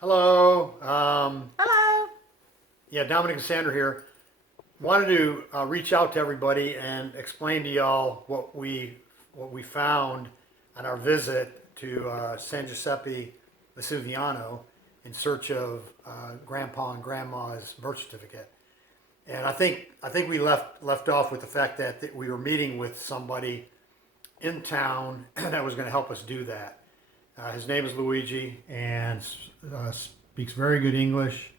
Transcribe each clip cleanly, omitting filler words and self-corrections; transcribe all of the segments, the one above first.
Hello. Hello. Yeah, Dominic and Sandra here. Wanted to reach out to everybody and explain to y'all what we found on our visit to San Giuseppe Vesuviano in search of Grandpa and Grandma's birth certificate. And I think we left off with the fact that we were meeting with somebody in town that was going to help us do that. His name is Luigi and speaks very good English.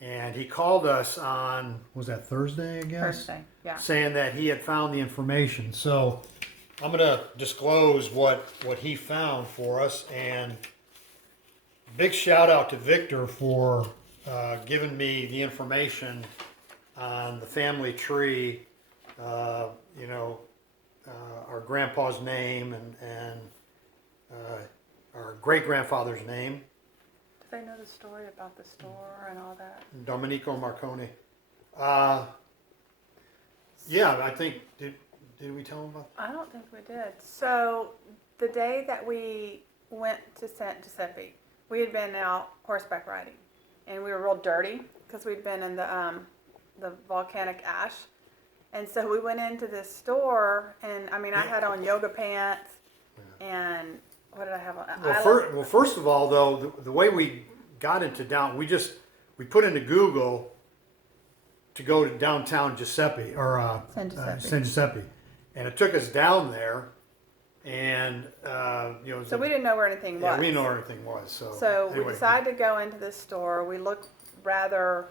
And he called us on, was that Thursday, I guess? Thursday, yeah. Saying that he had found the information. So I'm going to disclose what he found for us. And big shout out to Victor for giving me the information on the family tree, uh, you know, our grandpa's name and our great grandfather's name, Do they know the story about the store and all that? Domenico Marconi. Uh, yeah, I think did we tell him about? I don't think we did. So the day that we went to San Giuseppe, we had been out horseback riding, and we were real dirty because we'd been in the volcanic ash, and so we went into this store, and I mean I had on yoga pants, and what did I have on? Well, first of all, though, the way we got into we put into Google to go to downtown Giuseppe or San Giuseppe, and it took us down there, and So we didn't know where anything was. yeah, we didn't know where anything was. So anyway, we decided to go into this store. We looked rather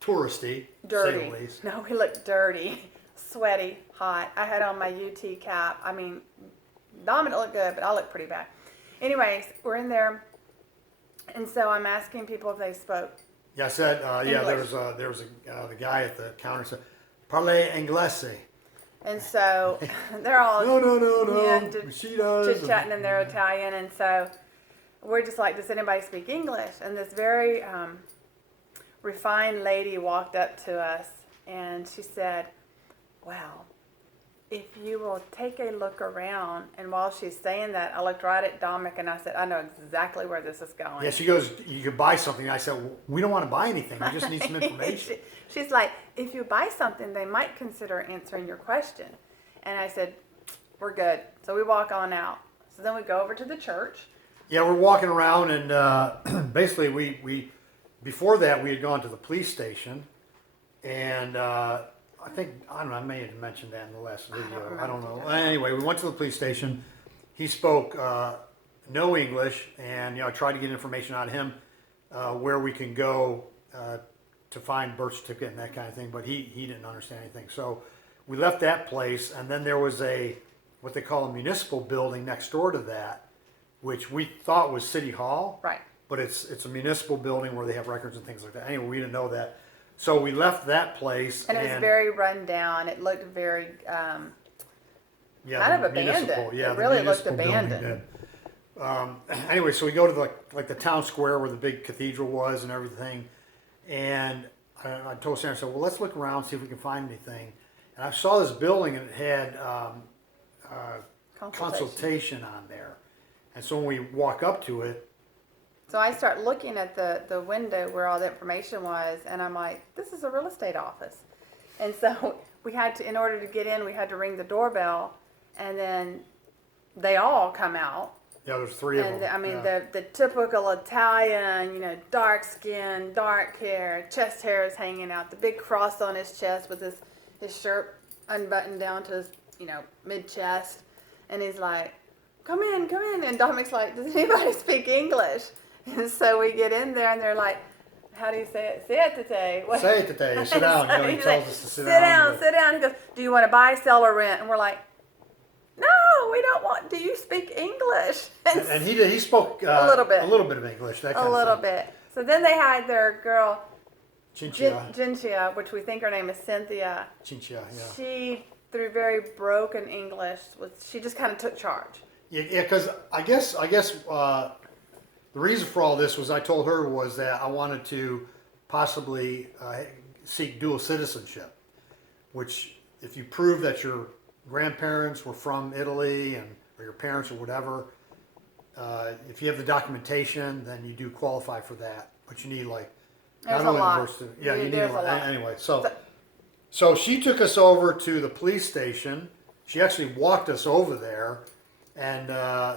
touristy, dirty. to say the least. No, we looked dirty, sweaty, hot. I had on my UT cap. I mean, Dominic looked good, but I looked pretty bad. Anyways, we're in there, and so I'm asking people if they spoke. Yeah, I said, yeah, English. there was the guy at the counter said, "Parlez anglais." And so they're all No. She does. chit chatting in their Italian, and so we're just like, does anybody speak English? And this very refined lady walked up to us, and she said, "Well, if you will take a look around," and while she's saying that, I looked right at Dominic and I said, I know exactly where this is going. Yeah, she goes, "You could buy something." I said, well, "We don't want to buy anything. We just need some information." She's like, if you buy something, they might consider answering your question. And I said, we're good. So we walk on out. So then we go over to the church. Yeah, we're walking around, and basically, we before that we had gone to the police station, and I think I don't know. I may have mentioned that in the last video. I don't know. Anyway, we went to the police station. He spoke no English, and I tried to get information out of him where we can go to find birth certificate and that kind of thing. But he didn't understand anything. So we left that place, and then there was what they call a municipal building next door to that, which we thought was City Hall. Right. But it's a municipal building where they have records and things like that. Anyway, we didn't know that. So we left that place. And it was very run down. It looked very kind of abandoned. Yeah, it really looked municipal building abandoned. did. Anyway, so we go to the town square where the big cathedral was and everything. And I told Sarah, I said, well, let's look around, see if we can find anything. And I saw this building, and it had consultation on there. And so when we walk up to it, So I start looking at the window where all the information was, and I'm like, this is a real estate office. And so we had to, in order to get in, we had to ring the doorbell, and then they all come out. yeah, there's three of And them. I mean, yeah. the typical Italian, dark skin, dark hair, chest hair is hanging out, the big cross on his chest with his shirt unbuttoned down to his, mid chest. And he's like, come in. And Dominic's like, does anybody speak English? And so we get in there, and they're like, how do you say it? Siéntate. What? Say it today. Sit down. So He he's tells like, us to sit down. down. Sit down. He goes, do you want to buy, sell, or rent? And we're like, no, we don't want. Do you speak English? And he spoke A little bit. of English. That kind A of little thing. bit. So then they had their girl, Chinchilla. Gincia, which we think her name is Cynthia. Chinchilla, yeah. She, through very broken English, she just kind of took charge. Yeah, because I guess the reason for all this was I told her was that I wanted to possibly seek dual citizenship, which if you prove that your grandparents were from Italy or your parents or whatever, if you have the documentation, then you do qualify for that. But you need like There's not a only lot. the birth certificate. Yeah, you need There's a a lot. lot. Anyway, so she took us over to the police station. She actually walked us over there and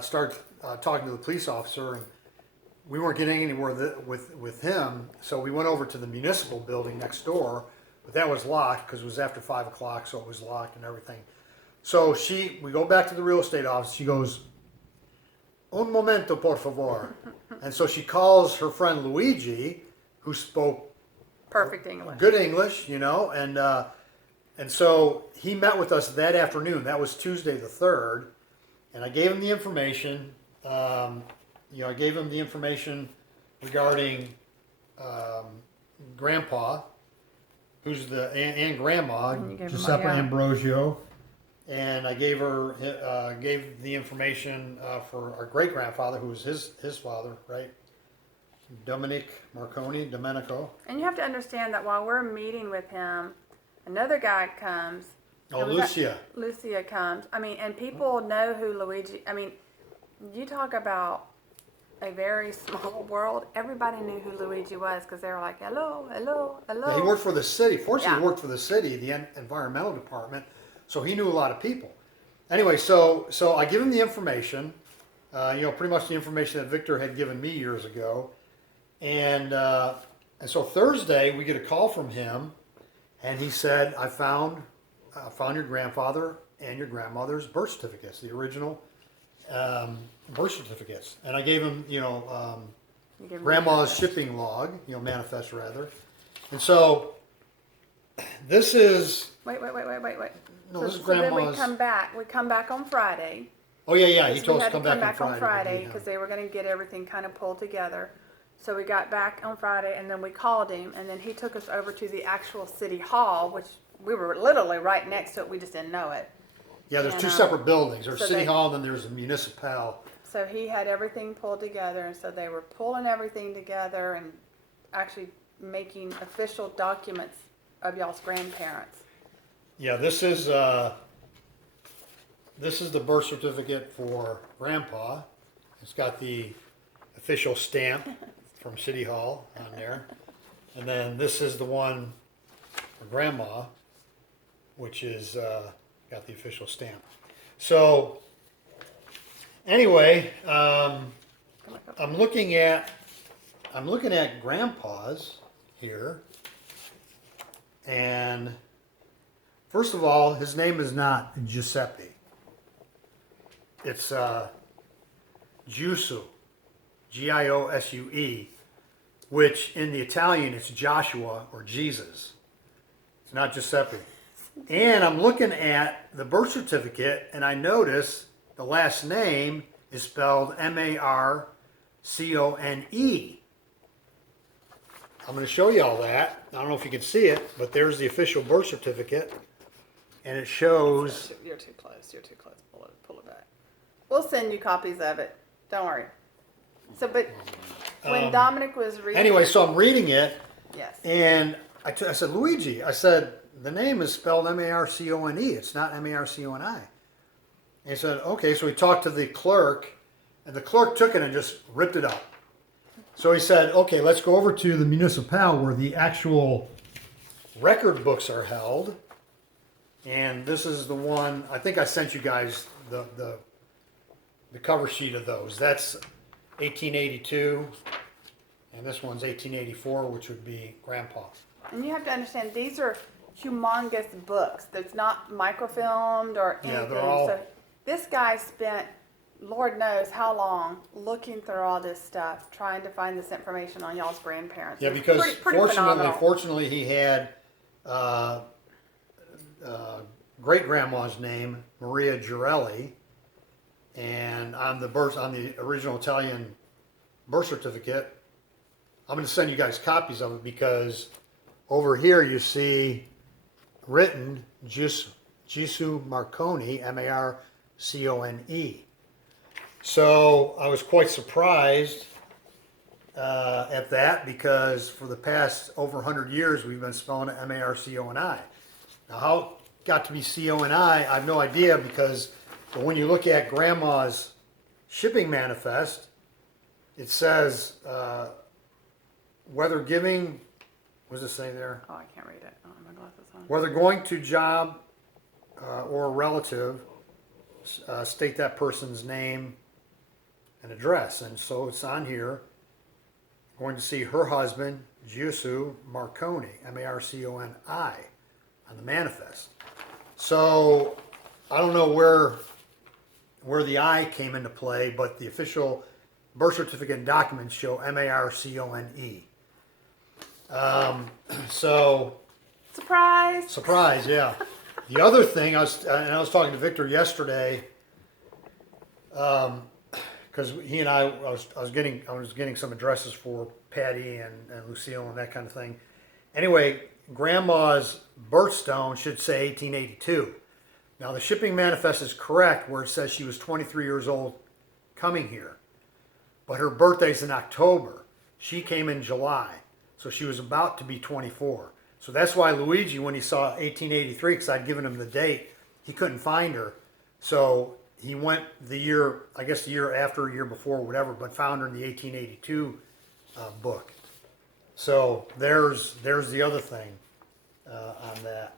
started talking to the police officer. And we weren't getting anywhere with him, so we went over to the municipal building next door. But that was locked because it was after 5 o'clock, so it was locked and everything. So we go back to the real estate office. She goes, "Un momento, por favor." And so she calls her friend Luigi, who spoke Perfect English. good English, and so he met with us that afternoon. That was Tuesday the 3rd, and I gave him the information. I gave him the information regarding Grandpa, who's and Grandma, And you gave him Giuseppe my, Ambrosio, and I gave the information for our great grandfather, who was his father, right? Domenico. And you have to understand that while we're meeting with him, another guy comes. Oh, And was that- Lucia. Lucia comes. I mean, and people know who Luigi. I mean, you talk about a very small world. Everybody knew who Luigi was because they were like, "Hello, hello, hello." Yeah, he worked for the city. Fortunately, he Yeah. worked for the city, the environmental department, so he knew a lot of people. Anyway, so I give him the information, pretty much the information that Victor had given me years ago, and so Thursday we get a call from him, and he said, I found your grandfather and your grandmother's birth certificates, the original birth certificates, and I gave him, You gave him grandma's the- shipping log, manifest rather. And so this is, Wait. no, So, this is so then we grandma's. come back. We come back on Friday. Oh, yeah, he So told we us had to come back on Friday Yeah. because they were going to get everything kind of pulled together. So we got back on Friday, and then we called him, and then he took us over to the actual city hall, which we were literally right next to it. We just didn't know it. Yeah, there's and, two separate buildings. There's so City they- Hall and then there's a municipal. So he had everything pulled together, and so they were pulling everything together and actually making official documents of y'all's grandparents. Yeah, this is the birth certificate for Grandpa. It's got the official stamp from City Hall on there. And then this is the one for Grandma, which is got the official stamp. So anyway, I'm looking at Grandpa's here, and first of all, his name is not Giuseppe. It's Giusue, Giosue, which in the Italian it's Joshua or Jesus. It's not Giuseppe. And I'm looking at the birth certificate, and I notice the last name is spelled Marcone. I'm going to show you all that. I don't know if you can see it, but there's the official birth certificate, and it shows. You're too close. You're too close. Pull it back. We'll send you copies of it. Don't worry. So, but when Dominic was reading, Anyway, so I'm reading it, yes, and I said, Luigi, I said, the name is spelled Marcone. It's not Marconi. And he said, okay. So we talked to the clerk, and the clerk took it and just ripped it up. So he said, okay, let's go over to the municipal where the actual record books are held. And this is the one, I think I sent you guys the cover sheet of those. That's 1882, and this one's 1884, which would be Grandpa. and you have to understand these are humongous books. That's not microfilmed or Yeah, anything. they're all- So this guy spent, Lord knows how long, looking through all this stuff, trying to find this information on y'all's grandparents. Yeah, It's because pretty phenomenal. fortunately, he had great grandma's name, Maria Girelli, and on the original Italian birth certificate, I'm going to send you guys copies of it because over here you see written Gisu Marconi, Marcone. So I was quite surprised at that because for the past over 100 years we've been spelling it Marconi. Now how it got to be Coni, I have no idea because when you look at Grandma's shipping manifest, it says whether giving, what does it say there? Oh, I can't read it. I don't have my glasses on. Whether going to job or a relative, state that person's name and address. And so it's on here. Going to see her husband, Giuseppe Marconi, Marconi, on the manifest. So I don't know where the I came into play, but the official birth certificate and documents show Marcone. So Surprise! yeah. The other thing I was talking to Victor yesterday, because he and I was getting some addresses for Patty and Lucille and that kind of thing. Anyway, Grandma's birthstone should say 1882. Now the shipping manifest is correct where it says she was 23 years old coming here, but her birthday's in October. She came in July, so she was about to be 24. So that's why Luigi, when he saw 1883, because I'd given him the date, he couldn't find her. So he went the year after, a year before, whatever, but found her in the 1882 book. So there's the other thing on that.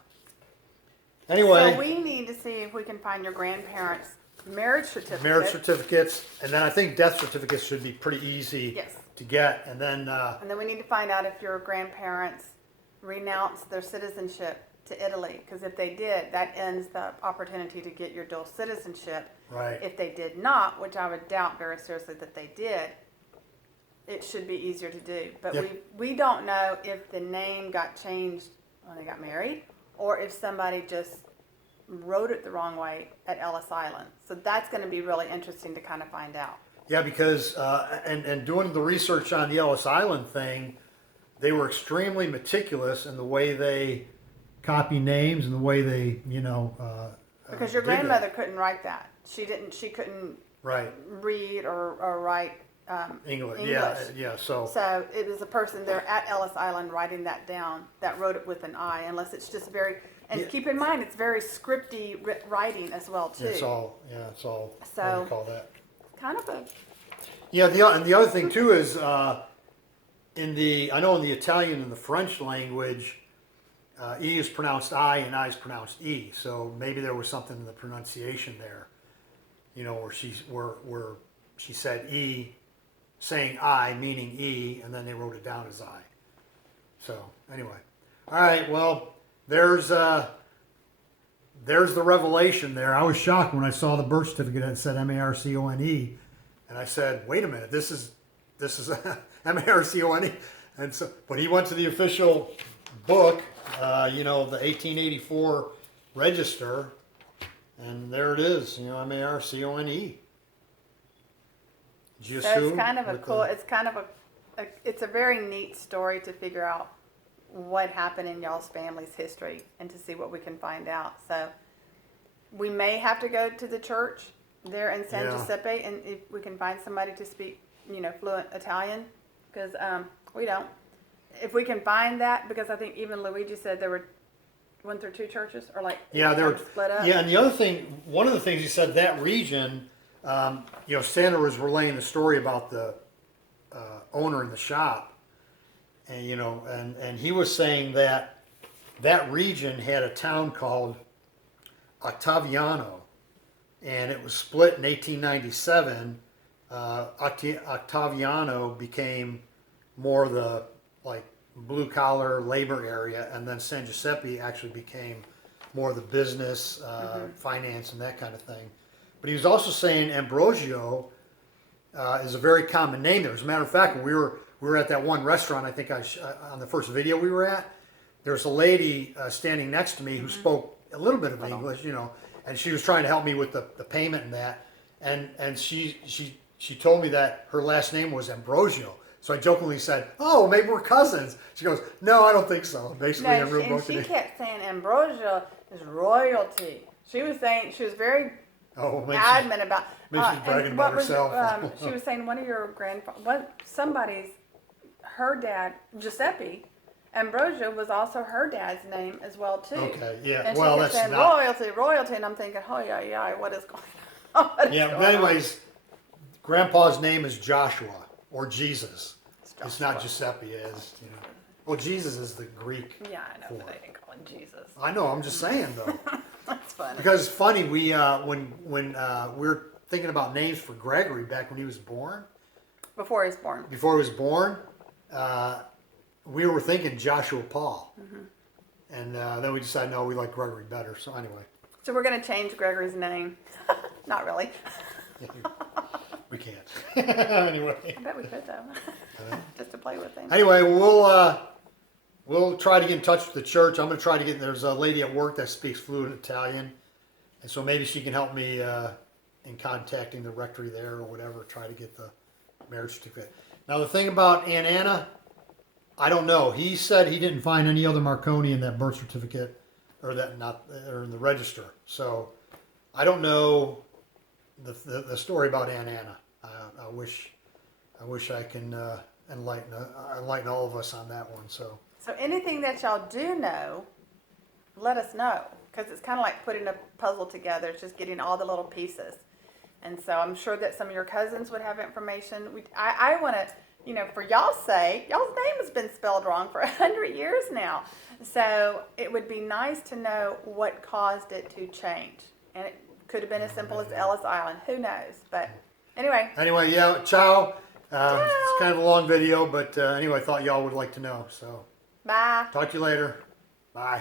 Anyway, So we need to see if we can find your grandparents' marriage certificate. marriage certificates, and then I think death certificates should be pretty easy Yes. to get. And then And then we need to find out if your grandparents renounced their citizenship to Italy. Because if they did, that ends the opportunity to get your dual citizenship. right, If they did not, which I would doubt very seriously that they did, it should be easier to do. But Yep. we don't know if the name got changed when they got married or if somebody just wrote it the wrong way at Ellis Island. So that's going to be really interesting to kind of find out. yeah, because and doing the research on the Ellis Island thing, they were extremely meticulous in the way they copy names and the way they Because your did that. grandmother couldn't write that. She couldn't Right. read or write English. English. Yeah. So So it was a person there at Ellis Island writing that down that wrote it with an I, unless it's just very, and Yeah. keep in mind, it's very scripty writing as well too. it's all. What do So- you call that? Kind of a, Yeah. And the other thing too is I know in the Italian and the French language, E is pronounced I and I is pronounced E. So maybe there was something in the pronunciation there, where she said E, saying I, meaning E, and then they wrote it down as I. So anyway, all right. Well, there's the revelation there. I was shocked when I saw the birth certificate that said Marcone, and I said, "Wait a minute, this is Marcone." And so, but he went to the official book, the 1884 register, and there it is. Marcone. so it's kind of a cool, it's kind of it's a very neat story to figure out what happened in y'all's family's history and to see what we can find out. So we may have to go to the church there in San Yeah. Giuseppe, and if we can find somebody to speak, fluent Italian, because we don't. If we can find that, because I think even Luigi said went through two churches, or like Yeah, they were split up. Yeah, and the other thing, one of the things he said, that region, Sandra was relaying the story about the owner in the shop, and and he was saying that region had a town called Ottaviano, and it was split in 1897. Ottaviano became more the blue collar labor area, and then San Giuseppe actually became more the business, finance, and that kind of thing. But he was also saying Ambrosio is a very common name there. As a matter of fact, when we were at that one restaurant, I think on the first video we were at, there was a lady standing next to me who spoke a little bit of English, and she was trying to help me with the payment and that, and she told me that her last name was Ambrosio. So I jokingly said, "Oh, maybe we're cousins." She goes, "No, I don't think so." Basically, No, and she kept saying Ambrosio is royalty. She was very adamant about. maybe she's bragging and about what was it, herself. she was saying one of your her dad, Giuseppe Ambrosio, was also her dad's name as well too. Okay, yeah. And Well, she that's kept saying royalty, and I'm thinking, oh yeah, what is going on? What is Yeah, going but on? anyways, Grandpa's name is Joshua or Jesus. It's not Joshua. Giuseppe, as you know. Well, Jesus is the Greek. Yeah, I know, but for they it. didn't call him Jesus. I know. I'm just saying though, That's funny. because it's funny. We when we were thinking about names for Gregory back when he was born, Before he was born. before he was born, we were thinking Joshua Paul, and then we decided no, we like Gregory better. So anyway, So we're going to change Gregory's name. Not really. we can't. Anyway. I bet we could, though. Just to play with him. Anyway, we'll try to get in touch with the church. I'm going to try to get. There's a lady at work that speaks fluent Italian, and so maybe she can help me in contacting the rectory there or whatever. Try to get the marriage certificate. Now the thing about Aunt Anna, I don't know. He said he didn't find any other Marconi in that birth certificate or that not or in the register. So I don't know the story about Aunt Anna. I wish I can enlighten all of us on that one. So So anything that y'all do know, let us know. Because it's kind of like putting a puzzle together. It's just getting all the little pieces. And so I'm sure that some of your cousins would have information. I want to, for y'all's sake, y'all's name has been spelled wrong for 100 years now. So it would be nice to know what caused it to change. And it could have been as simple as Ellis Island. Who knows? But anyway, yeah, ciao. It's kind of a long video, but anyway, I thought y'all would like to know. So bye. talk to you later. Bye.